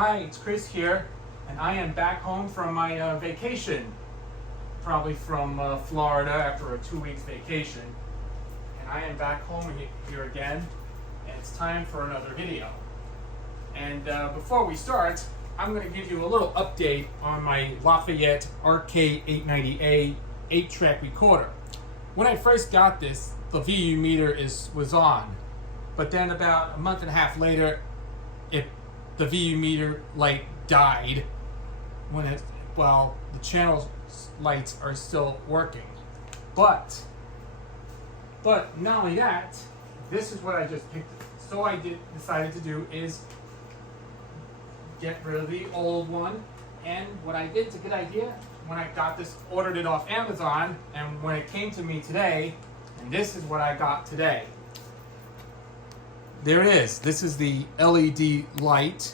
Hi, it's Chris here, and I am back home from my vacation, probably from Florida after a 2 weeks vacation. And I am back home here again, and it's time for another video. And before we start, I'm going to give you a little update on my Lafayette RK890A 8-track recorder. When I first got this, the VU meter was on, but then about a month and a half later, the VU meter light died. The channel lights are still working, but not only that, this is what I just picked. So decided to do is get rid of the old one, and what I did, it's a good idea. When I got this, ordered it off Amazon, and when it came to me today, and this is what I got today. There it is. This is the LED light,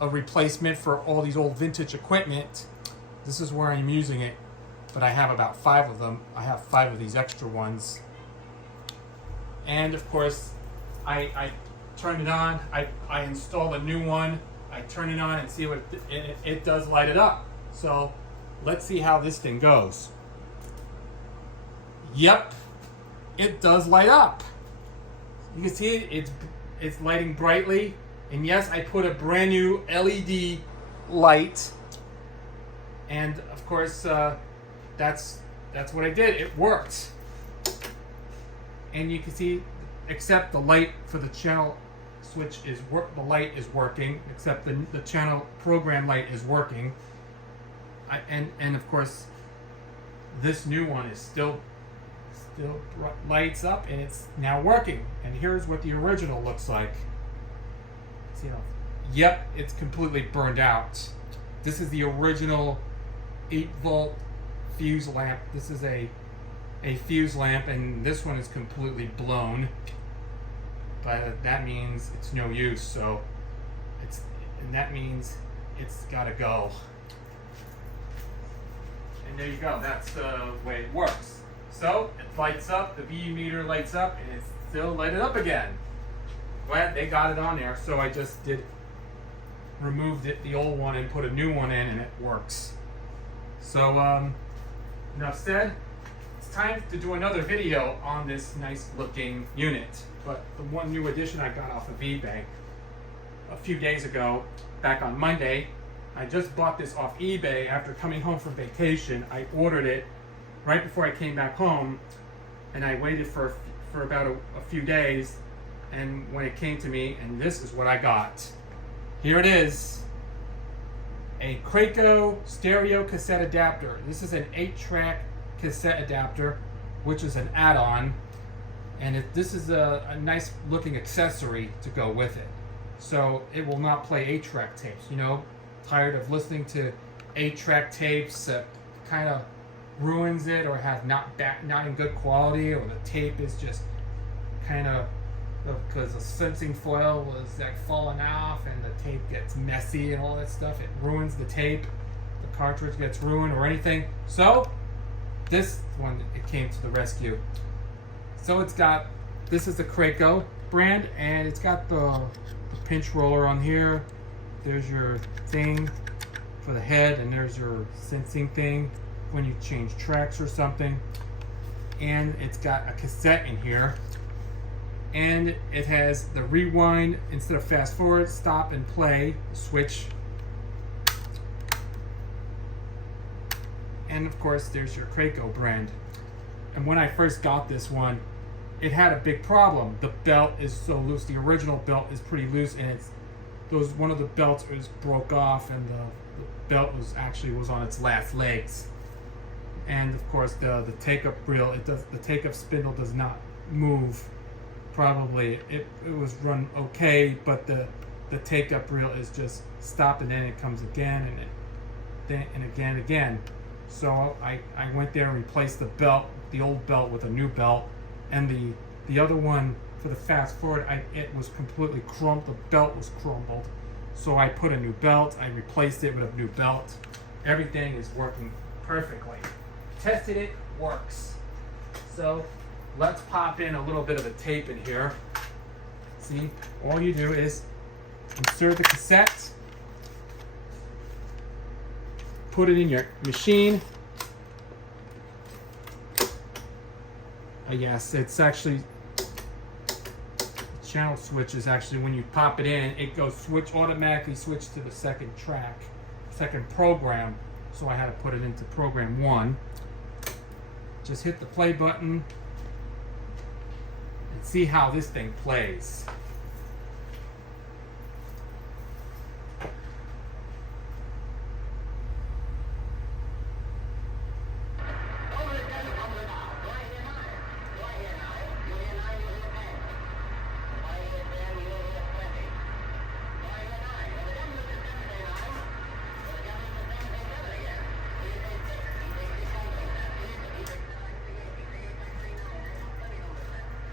a replacement for all these old vintage equipment. This is where I'm using it, but I have about 5 of them. I have 5 of these extra ones. And of course, I turned it on. I installed a new one. I turn it on and see what it does light it up. So let's see how this thing goes. Yep, it does light up. You can see it's lighting brightly, and yes, I put a brand new LED light, and of course that's what I did. It worked, and you can see, except the light for the channel switch the light is working, except the channel program light is working. And of course, this new one is still lights up, and it's now working. And here's what the original looks like. See how? Yep, it's completely burned out. This is the original 8-volt fuse lamp. This is a fuse lamp, and this one is completely blown. But that means it's no use. So that means it's gotta go. And there you go. That's the way it works. So it lights up, the VU meter lights up, and it's still lighted up again. Well, they got it on there, so I just removed the old one and put a new one in, and it works. So enough said. It's time to do another video on this nice looking unit. But the one new addition I got off of eBay a few days ago, back on Monday. I just bought this off eBay after coming home from vacation. I ordered it right before I came back home, and I waited for about a few days, and when it came to me, and this is what I got. Here it is, a Kraco stereo cassette adapter. This is an 8-track cassette adapter, which is an add-on, and this is a nice looking accessory to go with it. So it will not play 8-track tapes. You know, tired of listening to 8-track tapes that kind of ruins it, or has not in good quality, or the tape is just kind of, because the sensing foil was like falling off and the tape gets messy and all that stuff. It ruins the tape, the cartridge gets ruined or anything. So this one, it came to the rescue. So this is the Kraco brand, and it's got the pinch roller on here. There's your thing for the head, and there's your sensing thing when you change tracks or something. And it's got a cassette in here, and it has the rewind instead of fast forward, stop and play switch. And of course, there's your Kraco brand. And when I first got this one, it had a big problem. The belt is so loose. The original belt is pretty loose, and one of the belts broke off, and the belt was on its last legs. And of course, the take-up reel, the take-up spindle does not move. Probably it was run okay, but the take-up reel is just stopped, and then it comes again, and again. So I went there and replaced the old belt with a new belt, and the other one for the fast forward, it was completely crumpled. The belt was crumpled. So I put a new belt. I replaced it with a new belt. Everything is working perfectly. Tested it, works. So let's pop in a little bit of the tape in here. See, all you do is insert the cassette, put it in your machine. Yes, it's actually, the channel switch is actually when you pop it in, it goes automatically switch to the second track, second program. So I had to put it into program 1. Just hit the play button and see how this thing plays.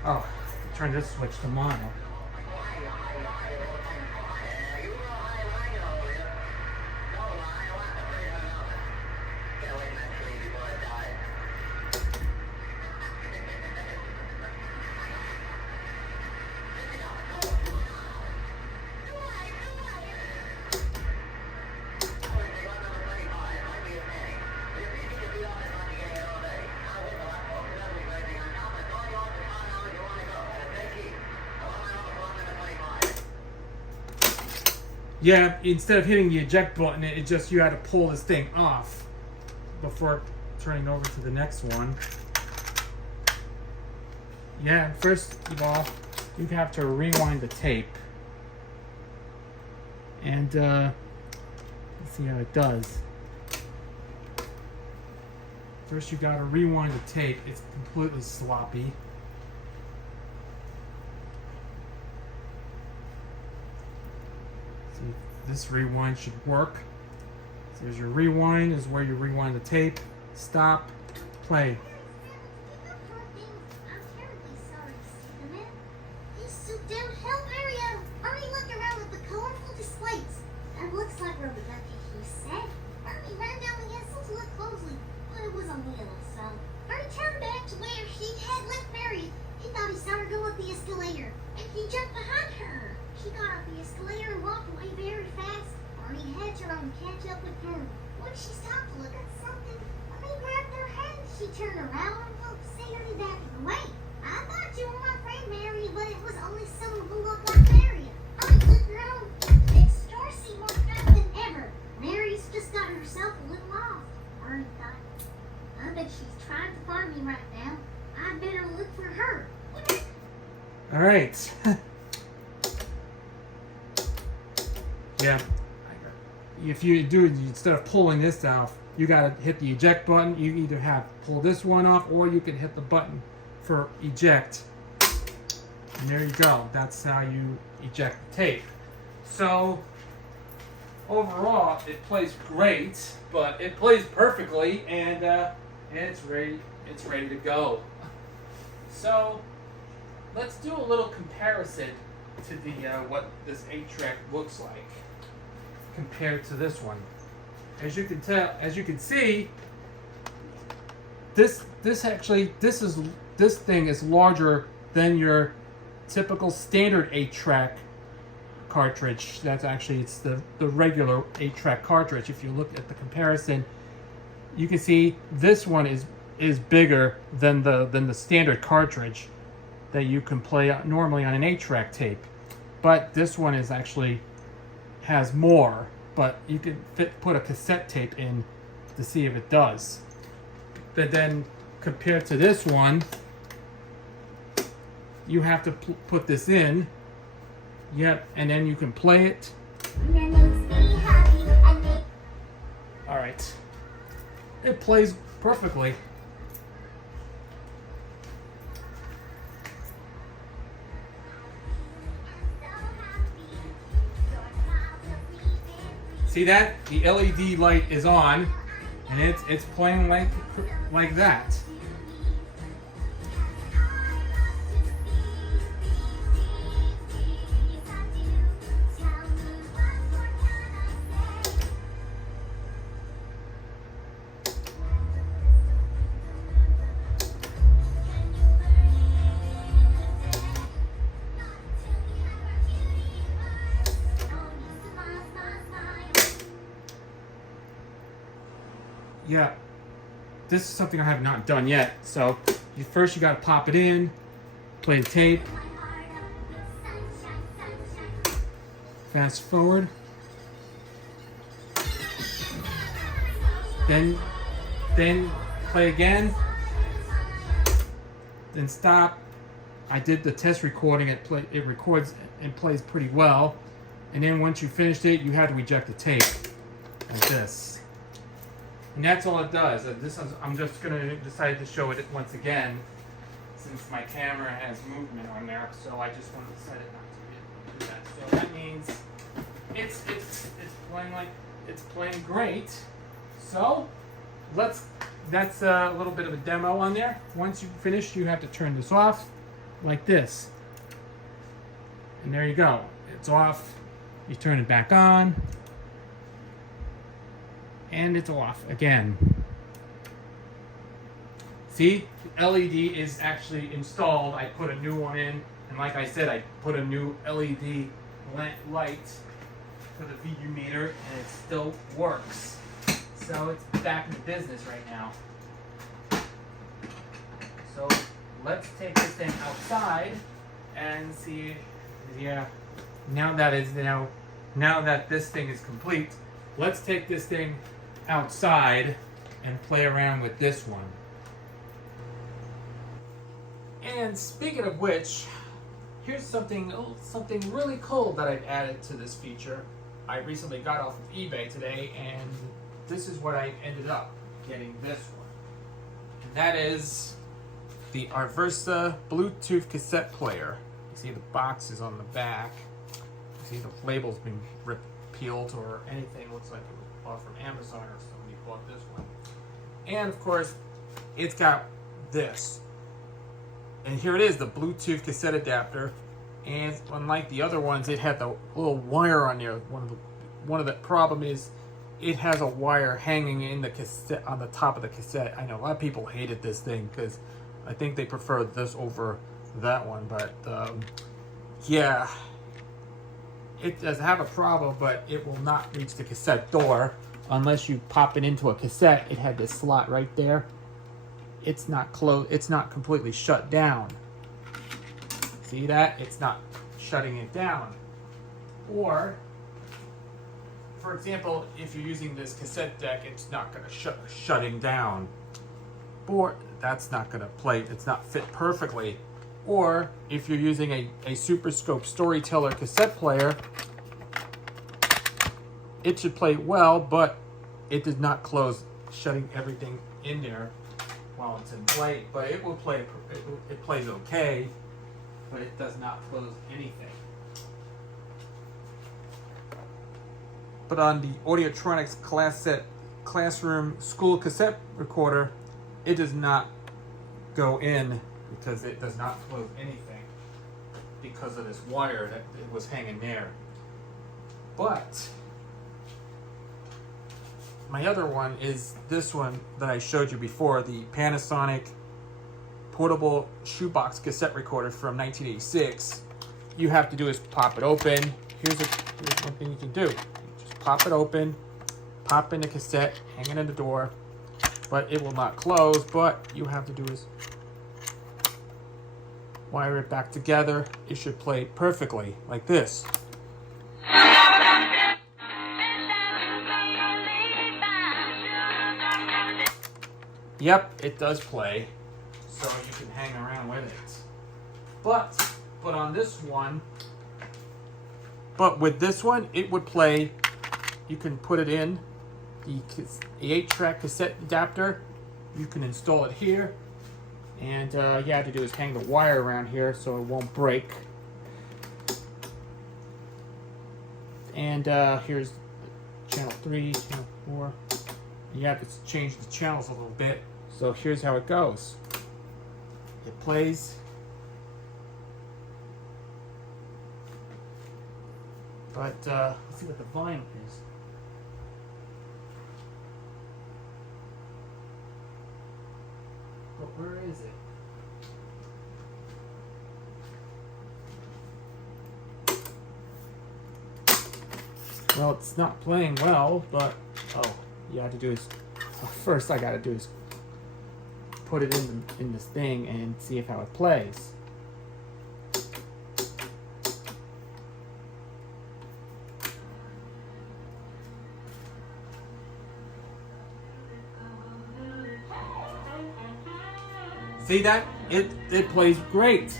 Oh, turn this switch to mono. Yeah, instead of hitting the eject button, it just, you had to pull this thing off before turning over to the next one. Yeah, first of all, you have to rewind the tape. And let's see how it does. First you gotta rewind the tape. It's completely sloppy. This rewind should work. So there's your rewind, is where you rewind the tape. Stop, play. I'm terribly sorry, Cinnamon. He stooped down hell very Ernie looked around at the colorful displays. That looks like rubber ducky, he said. Ernie ran down the easel to look closely, but it was only a little so. Ernie turned back to where he had left Mary. He thought he saw her go up the escalator, and he jumped behind her. She got up the escalator and walked away very fast. Ernie had to run to catch up with her. When she stopped to look at something, Ernie grabbed her hand. She turned around and looked Sadie back away. I thought you were my friend, Mary, but it was only someone who looked like Mary. Ernie looked around. It's Darcy more fast than ever. Mary's just got herself a little lost. Ernie thought, I bet she's trying to find me right now. I better look for her. All right. Yeah. If you do, instead of pulling this off, you gotta hit the eject button. You either have pull this one off, or you can hit the button for eject. And there you go. That's how you eject the tape. So overall, it plays great, but it plays perfectly, and it's ready. It's ready to go. So let's do a little comparison to the what this 8-track looks like compared to this one. As you can see, this thing is larger than your typical standard 8-track cartridge. That's actually, it's the regular 8-track cartridge. If you look at the comparison, you can see this one is bigger than the standard cartridge that you can play normally on an 8-track tape. But this one is actually has more, but you can put a cassette tape in to see if it does. But then compared to this one, you have to put this in. Yep, and then you can play it. All right, it plays perfectly. See that? The LED light is on, and it's playing like that. yeah, this is something I have not done yet. So first you got to pop it in, play the tape, fast forward, then play again, then stop. I did the test recording. It records and plays pretty well. And then once you finished it, you had to eject the tape like this. And that's all it does. I'm just going to decide to show it once again since my camera has movement on there. So I just want to decide not to do that. So that means it's playing great. So that's a little bit of a demo on there. Once you finish, you have to turn this off like this. And there you go. It's off. You turn it back on. And it's off again. See, the LED is actually installed. I put a new one in, and like I said, I put a new LED light for the VU meter, and it still works. So it's back in business right now. So let's take this thing outside and see. Yeah, now that this thing is complete, let's take this thing outside and play around with this one. And speaking of which, here's something really cool that I've added to this feature. I recently got off of eBay today, and this is what I ended up getting this one. And that is the Arsvita Bluetooth cassette player. You see the box is on the back. You see the label's been peeled or anything. Looks like it was bought from Amazon or somebody bought this one. And of course, it's got this. And here it is, the Bluetooth cassette adapter. And unlike the other ones, it had the little wire on there. One of the problem is it has a wire hanging in the cassette on the top of the cassette. I know a lot of people hated this thing because I think they prefer this over that one. But yeah, it does have a problem, but it will not reach the cassette door unless you pop it into a cassette. It had this slot right there. It's not closed. It's not completely shut down. See that? It's not shutting it down. Or, for example, if you're using this cassette deck, it's not going to shutting down. Or that's not going to play. It's not fit perfectly. Or if you're using a Super Scope Storyteller cassette player, it should play well, but it does not close, shutting everything in there while it's in play. But it will play. It plays okay, but it does not close anything. But on the Audiotronics Classroom School Cassette Recorder, it does not go in because it does not close anything because of this wire that it was hanging there. But my other one is this one that I showed you before, the Panasonic portable shoebox cassette recorder from 1986. You have to do is pop it open. Here's one thing you can do. You just pop it open, pop in the cassette, hang it in the door, but it will not close. But you have to do is wire it back together. It should play perfectly like this. Yep, it does play, so you can hang around with it. But on this one, with this one, it would play. You can put it in the 8-track cassette adapter. You can install it here, and you have to do is hang the wire around here so it won't break. And here's channel 3, channel 4. You have to change the channels a little bit. So here's how it goes. It plays. But let's see what the volume is. But where is it? Well, it's not playing well, but you have to do is first I gotta do is put it in this thing and see how it plays. See that? It plays great.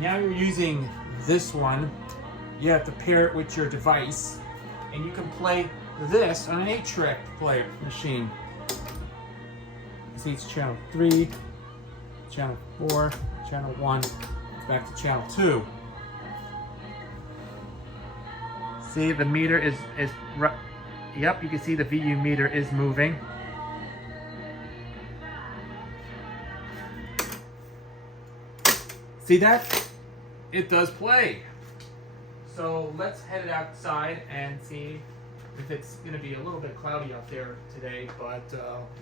Now you're using this one. You have to pair it with your device, and you can play this on an 8-track player machine. See, it's channel 3, channel 4, channel 1, back to channel 2. See, the meter is yep, you can see the VU meter is moving. See that? It does play. So let's head it outside and see if it's going to be a little bit cloudy out there today. But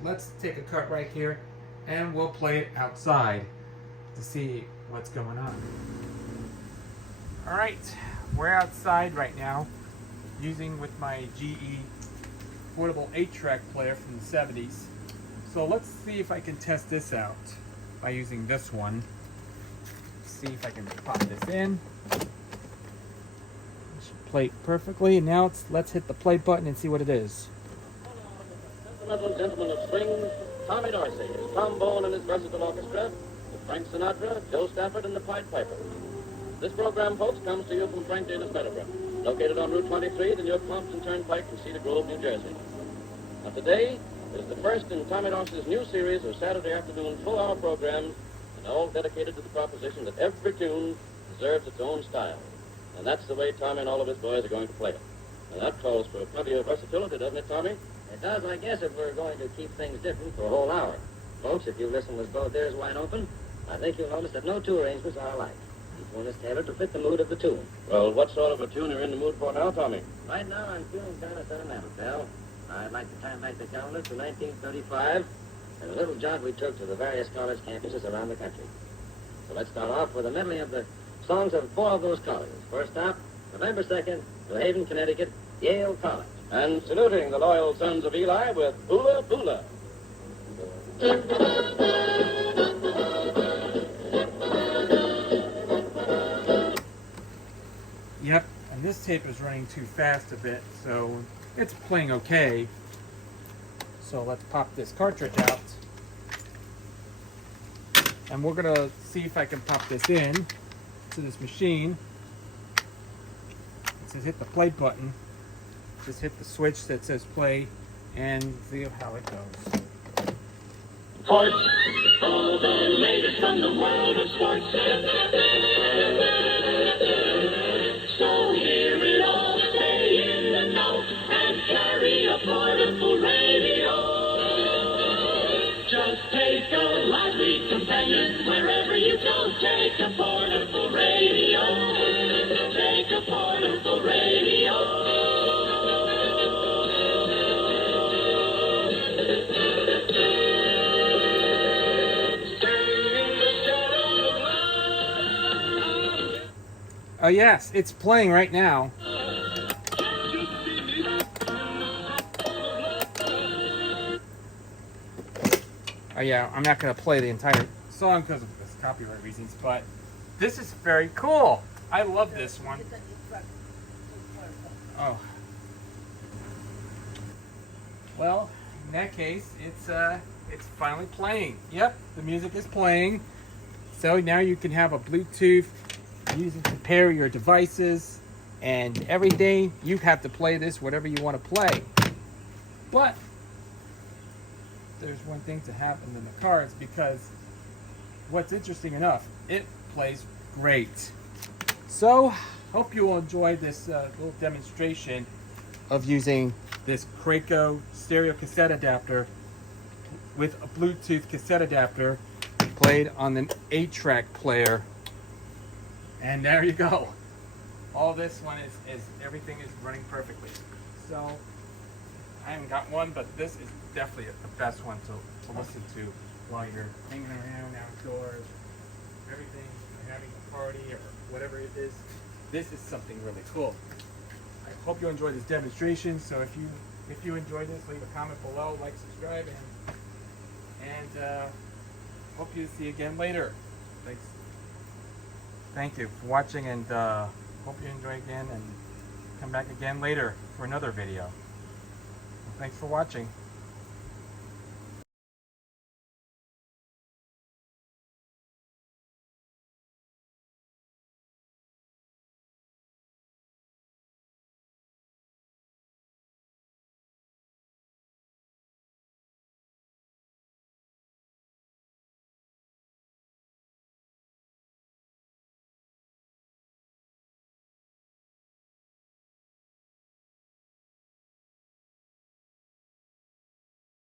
let's take a cut right here and we'll play it outside to see what's going on. All right, we're outside right now using with my GE portable 8-track player from the 70s. So let's see if I can test this out by using this one. See if I can pop this in. It should play perfectly. And now let's hit the play button and see what it is. Sentimental gentleman of swing, Tommy Dorsey, his trombone and his versatile orchestra, with Frank Sinatra, Joe Stafford, and the Pied Piper. This program, folks, comes to you from Frank Davis Meadowbrook, located on Route 23, the New York Clemson Turnpike in Cedar Grove, New Jersey. Now today is the first in Tommy Dorsey's new series of Saturday afternoon full-hour programs, and all dedicated to the proposition that every tune deserves its own style. And that's the way Tommy and all of his boys are going to play it. And that calls for plenty of versatility, doesn't it, Tommy? It does, I guess, if we're going to keep things different for a whole hour. Folks, if you listen with both ears wide open, I think you'll notice that no two arrangements are alike. Each one is tailored to fit the mood of the tune. Well, what sort of a tune are you in the mood for now, Tommy? Right now, I'm feeling kind of sentimental, pal. I'd like to time back the calendar to 1935 and a little jaunt we took to the various college campuses around the country. So let's start off with a medley of the songs of 4 of those colleges. First stop, November 2nd, New Haven, Connecticut, Yale College. And saluting the loyal sons of Eli with Boola Boola. Yep, and this tape is running too fast a bit, so it's playing okay. So let's pop this cartridge out. And we're gonna see if I can pop this in to this machine. It says hit the play button. Just hit the switch that says play and see how it goes. Sports, all the latest from the world of sports. So hear it all, stay in the know, and carry a portable radio. Just take a lively companion wherever you go. Take a portable radio. Take a portable radio. Oh yes, it's playing right now. Oh yeah, I'm not going to play the entire song because of this copyright reasons, but this is very cool. I love this one. Oh. Well, in that case, it's finally playing. Yep, the music is playing. So now you can have a Bluetooth, use it to pair your devices, and every day you have to play this whatever you want to play. But there's one thing to happen in the cards, because what's interesting enough, it plays great. So hope you will enjoy this little demonstration of using this Kraco stereo cassette adapter with a Bluetooth cassette adapter played on an 8-track player. And there you go. All this one is everything is running perfectly. So I haven't got one, but this is definitely the best one to listen to while you're hanging around outdoors, everything, you're having a party or whatever it is. This is something really cool. I hope you enjoyed this demonstration. So if you enjoyed this, leave a comment below, like, subscribe, and and hope you see you again later. Thanks. Thank you for watching, and hope you enjoy again, and come back again later for another video. Thanks for watching.